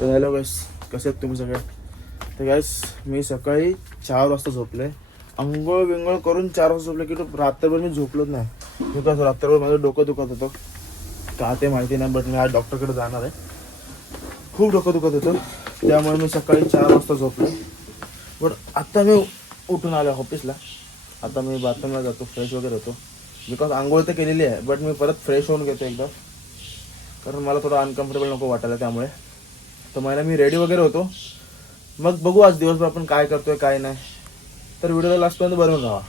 तर हॅलो गाईस, कसे आहेत तुम्ही सगळे? तर गाईस, मी सकाळी 4 वाजता झोपले. अंघोळ विंघोळ करून 4 वाजता झोपले की रात्रभर मी झोपलोच नाही. बिकॉज रात्रभर माझं डोकं दुखत होतं. का ते माहिती नाही, बट मी आज डॉक्टरकडे जाणार आहे. खूप डोकं दुखत होतं, त्यामुळे मी सकाळी 4 वाजता झोपलो. बट आत्ता मी उठून आलो ऑफिसला. आता मी बाथरूमला जातो, फ्रेश वगैरे होतो. बिकॉज आंघोळ तर केलेली आहे, बट मी परत फ्रेश होऊन घेतो एकदा, कारण मला थोडं अनकम्फर्टेबल नको वाटायला. त्यामुळे तर मला मी रेडी वगैरे होतो. मग बघू आज दिवसभर आपण काय करतोय काय नाही. तर व्हिडिओला लास्टपर्यंत बनवून राहा.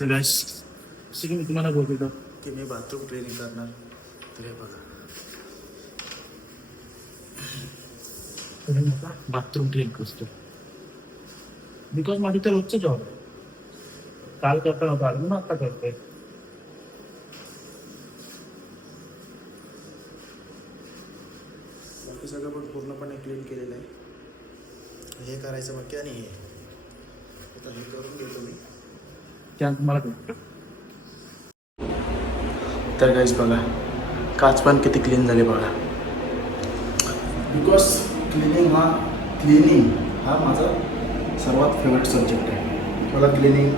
तर गाईस, जसं की मी तुम्हाला बोलतो की मी बाथरूम क्लिनिंग करणार. तर हे बघा, बाथरूम क्लीन करतो. बिकॉज माझी तर रोजचं जॉब आहे. काल करता नव्हतं आलं, मग आता करतोय. बाकी सगळं पण पूर्णपणे क्लीन केलेलं आहे. हे करायचं बाकी आणि हे आता हे करून घेतो मी, त्या तुम्हाला भेटतो. तर गाईस बघा, काच पण किती क्लीन झाली बघा. बिकॉज क्लिनिंग हा माझा सर्वात फेवरेट सब्जेक्ट आहे. मला क्लिनिंग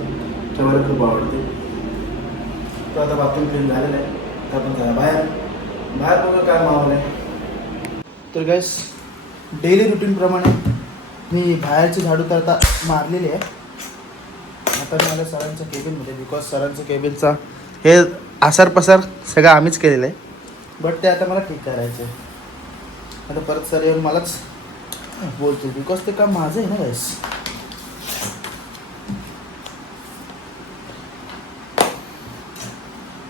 ठेवायला खूप आवडते. तर आता बाथरूम क्लीन झालेलं आहे, तर आपण जरा बाहेर बघा काय माहोल आहे. तर गाईस, डेली रुटीनप्रमाणे मी बाहेरची झाडू तर आता मारलेली आहे. आता मी आलं सरांच्या केबिनमध्ये. बिकॉज सरांच्या केबिनचा हे आसार पसार सगळं आम्हीच केलेलं आहे. बट ते आता मला ठीक करायचं आहे. आता परत सर येऊन मलाच बोलतो, बिकॉज ते काम माझं आहे ना गाईस.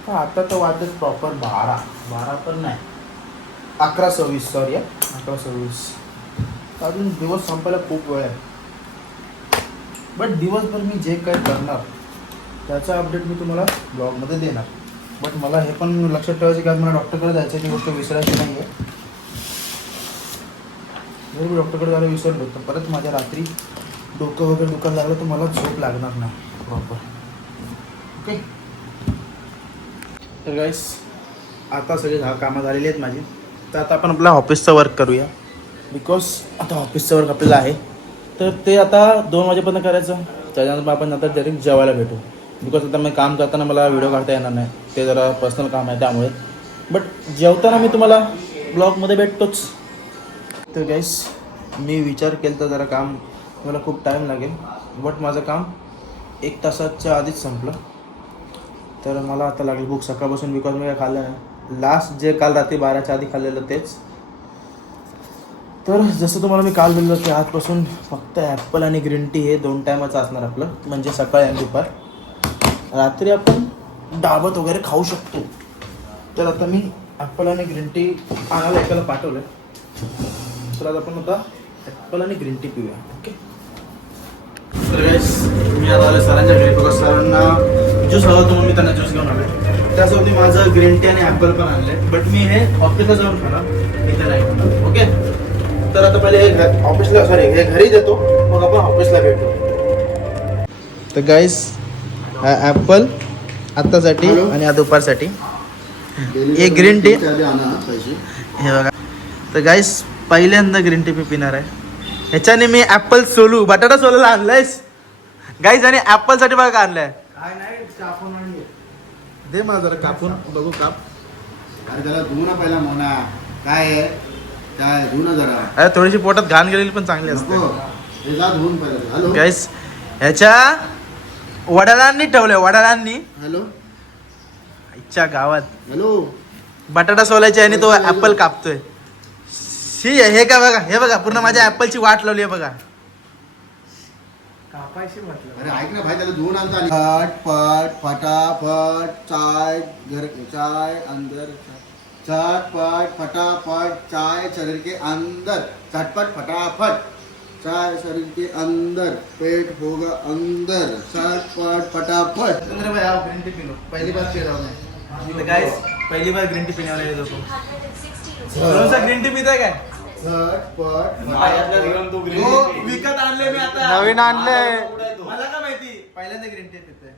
आता तर वाटत प्रॉपर 12 पण नाही, 11:26. सॉरी 11:26. अजून दिवस संपायला खूप वेळ आहे. बट दिवसभर मी जे काही करणार त्याचा अपडेट मी तुम्हाला ब्लॉगमध्ये देणार. बट मला हे पण लक्षात ठेवायचं की आज मला डॉक्टरकडे जायचं आहे, ती गोष्ट विसरायची नाही आहे. जर मी डॉक्टरकडे जायला विसरलो तर परत माझ्या रात्री डोकं वगैरे दुखायला लागलं तर मला झोप लागणार नाही प्रॉपर. ओके. तर गाईस, आता सगळे कामं झालेली आहेत माझी. तर आता आपण आपल्या ऑफिसचं वर्क करूया. बिकॉज आता ऑफिसचं वर्क आपल्याला आहे, तर ते आता 2 वाजेपर्यंत करायचं. त्याच्यानंतर आपण नंतर डायरेक्ट जेवायला भेटू. बिकॉज आता मी काम करताना मला व्हिडिओ काढता येणार नाही, ते जरा पर्सनल काम आहे त्यामुळे. बट जेवताना मी तुम्हाला ब्लॉगमध्ये भेटतोच. तर गाईस, मी विचार केला तर जरा काम मला खूप टाईम लागेल. बट माझं काम 1 तासाच्या आधीच संपलं. तर मला आता लागली भूक सकाळपासून, बिकॉज मी काय खाल्लं नाही. लास्ट जे काल रात्री 12च्या आधी खाल्लेलं तेच. तर जसं तुम्हाला मी काल बोललो की आजपासून फक्त ॲपल आणि ग्रीन टी हे 2 टायमाचं असणार आपलं, म्हणजे सकाळी आणि दुपार. रात्री आपण डाबत वगैरे खाऊ शकतो. तर आता मी ॲपल आणि ग्रीन टी आणायला एकाला पाठवलं आहे. तर आज आपण आता ॲपल आणि ग्रीन टी पिऊया. ओके. तर गाईस, मी आता आलो सरांच्या घरी. बघा, सरांना ज्यूस हवा होतो, मग मी त्यांना ज्यूस घेऊन आलो. त्यासोबत मी माझं ग्रीन टी आणि ॲपल पण आणले. बट मी हे ऑफिसला जाऊन खाणार, इथे नाही खाणार. ओके. तर आता पहिले ऑफिसला हे घरी देतो, मग आपण ऑफिसला भेटू. तर गाईस, हा ॲपल आत्तासाठी आणि हा दुपारसाठी. एक ग्रीन टी हे बघा. तर गाईस, पहिल्यांदा ग्रीन टी मी पिणार आहे. ह्याच्याने मी ॲपल बटाटा सोलूला आणलायस गाईस, आणि ॲपलसाठी बघा आणलाय. काय नाही, कापून दे मला जरा कापून बघू. काप. अरे त्याला धुवू ना पहिला मोना. काय आहे काय धुवू ना जरा. अरे थोडीशी पोटात घाण गेलेली पण चांगली असते. हे जा धुवून पहिला. हॅलो गाईस, ह्याच्या वडिलांनी ठेवलंय, वडिलांनी. हॅलो इच्छा गावात हॅलो बटाटा सोलायचे आणि तो ऍपल कापतोय. शी, हे का बघा, हे बघा, पूर्ण माझ्या ऍपलची वाट लावली आहे बघा. कापायची म्हटलं. अरे ऐक ना भाई, त्याला धुवून आणतो. पट फटाफट चाय घर चाय अंदर. चटपट फटाफट चाय शरीर के अंदर. चटपट फटाफट चाय शरीर के अंदर. पेट होगा अंदर. चटपट फटाफट. भाई आओ, ग्रीन टी पी लो. पहली बार पी रहा हूं मैं. तो गाइस, पहली बार ग्रीन टी पीने वाले हैं दोस्तों. कौन सा ग्रीन टी पीता है काय? चटपट विकत आणले मी आता, नवीन आणले. मला का माहिती, पहिल्यांदा ग्रीन टी पितोय.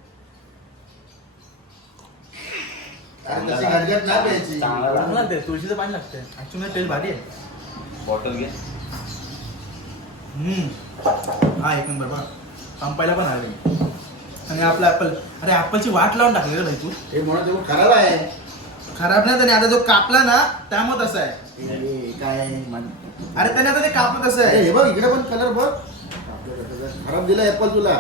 अरे तशी गरजेत नाही प्यायची. चांगला ते तुळशीचं पाणी लागतंय. ऍक्च्युअली टेस्ट भारी आहे. बॉटल घे. हा एक नंबर बघ. संपायला पण आले. आणि आपला ॲपल, अरे ॲपलची वाट लावून टाकली रे भाई तू. हे म्हणून ते खराब आहे. खराब नाही, त्याने आता जो कापला ना त्यामुळे तसं आहे. काय अरे त्याने आता ते कापलं तसं आहे. हे बघ इकडे पण कलर बघ. खराब दिला ऍपल तुला.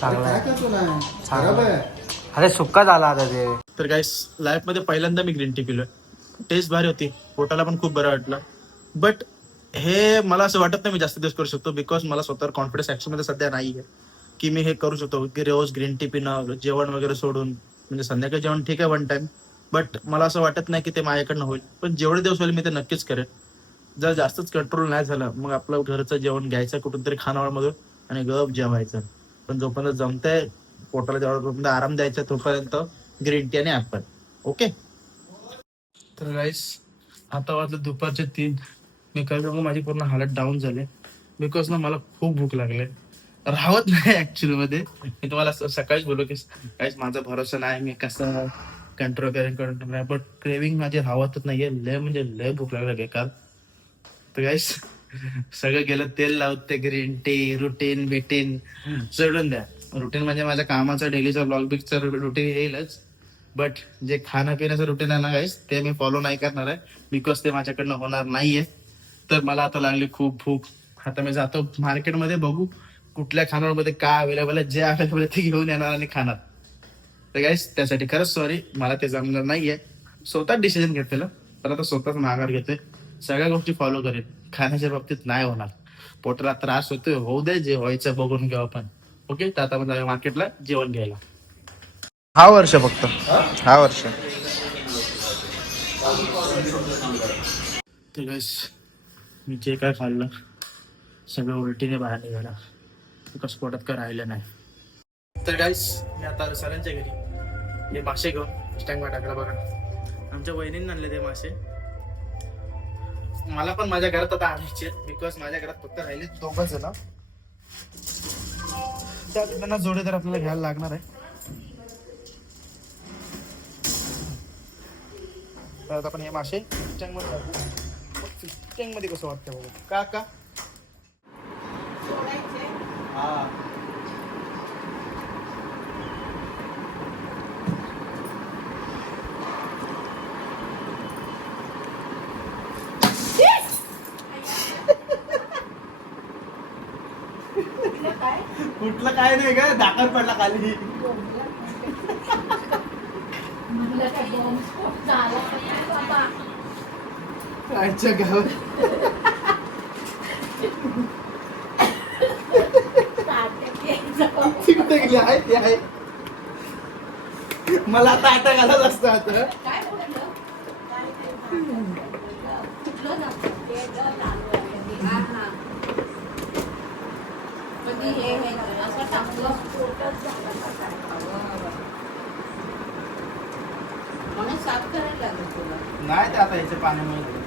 चांगला काय आहे. करतो ना खराब आहे. अरे सुक्का झाला आता ते. तर गाईस लाईफमध्ये पहिल्यांदा मी ग्रीन टी पिलोय. टेस्ट भारी होती, पोटाला पण खूप बरं वाटलं. बट हे मला असं वाटत नाही मी जास्त दिवस करू शकतो, बिकॉज मला स्वतःवर कॉन्फिडन्स ॲक्च्युअली सध्या नाही आहे की मी हे करू शकतो की रोज ग्रीन टी पिणं, जेवण वगैरे सोडून. म्हणजे संध्याकाळी जेवण ठीक आहे वन टाइम, बट मला असं वाटत नाही की ते माझ्याकडनं होईल. पण जेवढे दिवस होईल मी ते नक्कीच करेन. जर जास्तच कंट्रोल नाही झालं मग आपलं घरचं जेवण घ्यायचं कुठून तरी खानावळमधून आणि गप जेवायचं. पण जोपर्यंत जमतंय पोटाला जेवढपर्यंत आराम द्यायचा तोपर्यंत ग्रीन टी आणि ॲपल. ओके. तर गाईस आता वाजलं दुपारचे 3. मी काय सांगू माझी पूर्ण हालत डाऊन झाले, बिकॉज ना मला खूप भूक लागले. राहत नाही ऍक्च्युली मध्ये. मी तुम्हाला सकाळीच बोललो की काहीच माझा भरोसा नाही मी कसं कंट्रोल करेन, बट क्रेविंग माझी राहतच नाहीये. लय म्हणजे लय भूक लागलं बेकार. तर गाईस सगळं गेलं तेल लावते, ग्रीन टी, रुटीन बिटीन सोडून द्या. रुटीन म्हणजे माझ्या कामाचं डेलीचं ब्लॉग बिगचं रुटीन येईलच, बट जे खाणं पिण्याचं रुटीन आहे ना गाईस ते मी फॉलो नाही करणार आहे, बिकॉज ते माझ्याकडनं होणार नाहीये. तर मला आता लागली खूप भूक. आता मी जातो मार्केटमध्ये, बघू कुठल्या खानावळमध्ये काय अवेलेबल आहे. जे अवेलेबल आहे ते घेऊन येणार आणि खाणार. तर गाईस त्यासाठी खरंच सॉरी, मला ते जमणार नाहीये. स्वतःच डिसिजन घेतलेलं, पण आता स्वतःच माघार घेतोय. सगळ्या गोष्टी फॉलो करेन, खाण्याच्या बाबतीत नाही होणार. पोटाला त्रास होतोय, होऊ दे, जे व्हायचं बघून घेऊ आपण. ओके. तर आता आपण मार्केटला जेवण घ्यायला. हा वर्ष फक्त, हा वर्ष. तर गाईस मी जे काय खाल्लं सगळं उलटीने बाहेर निघाला, कसं पोटात काय राहिलं नाही. तर गाईस मी आता सरांच्या घरी हे मासे घेऊन स्टँगवर टाकला. बघा आमच्या वहिनींनी आणले ते मासे. मला पण माझ्या घरात आता आणायचे, बिकॉज माझ्या घरात फक्त राहिले 2 जण. त्यांना जोडीदार आपल्याला घ्यायला लागणार आहे. तर आता आपण हे मासे टँक मध्ये टाकू. टँक मध्ये कसं वाटतं बघा का हा. कुठलं काय नाही का, दाखल पडला खाली. कायच्या गावात तिकडे गेली आहे ते आहे. मला आता अटॅक आलाच असतं आता. नाही ते आता याच्या पाण्यामुळे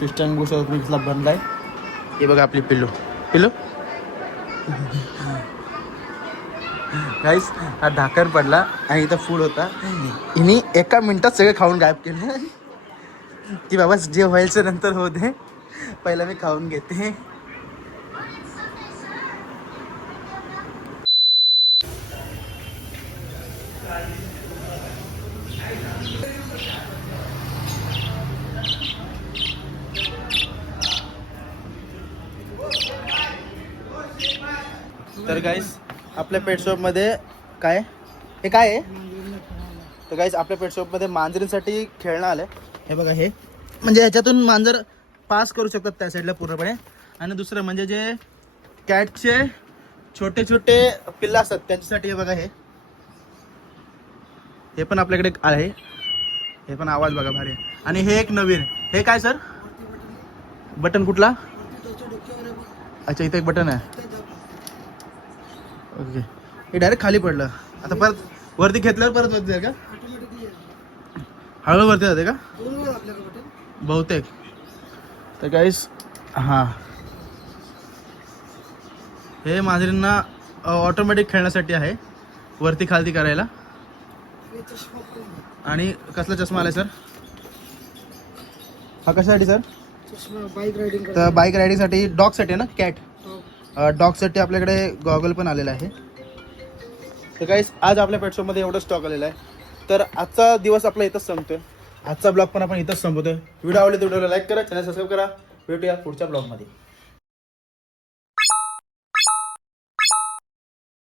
पिस्टन गोष्ट मिक्सला बनलाय. हे बघा आपली पिल्लू पिल्लू गाईस. हा ढाकर पडला आणि इथं फूड होता. हिने एका मिनिटात सगळं खाऊन गायब केलं की बाबा जे व्हायचं नंतर होते, पहिला मी खाऊन घेते. तर गाईस आपल्या पेट शॉपमध्ये काय हे काय आहे. तर गाईस आपल्या पेट शॉपमध्ये मांजरींसाठी खेळणं आलं. हे बघा, हे म्हणजे ह्याच्यातून मांजर पास करू शकतात त्या साईडला पूर्णपणे. आणि दुसरं म्हणजे जे कॅटचे छोटे छोटे पिल्लं असतात त्यांच्यासाठी हे बघा, हे पण आपल्याकडे आहे. हे पण आवाज बघा भारी. आणि हे एक नवीन, हे काय सर बटन कुठला. अच्छा इथे एक बटन आहे. ओके. हे डायरेक्ट खाली पडलं. आता परत वरती घेतल्यावर परत वरती जाईल का? हळू वरती जाते का बहुतेक? तर गाईस हां, हे मांजरींना ऑटोमॅटिक खेळण्यासाठी आहे, वरती खालती करायला. आणि कसला चष्मा आलाय सर? हा कशासाठी सर? बाईक रायडिंग तर बाईक रायडिंगसाठी, डॉगसाठी ना, कॅट डॉगसाठी आपल्याकडे गॉगल पण आलेला आहे. तर गाईस आज आपल्या पेट शॉपमध्ये एवढं स्टॉक आलेला आहे. तर आजचा दिवस आपला इथंच संपतोय. आजचा ब्लॉग पण आपण इथंच संपवतोय. व्हिडिओ आवडले तर व्हिडिओला लाईक करा, चॅनल सबस्क्राईब करा. भेटूया पुढच्या ब्लॉगमध्ये.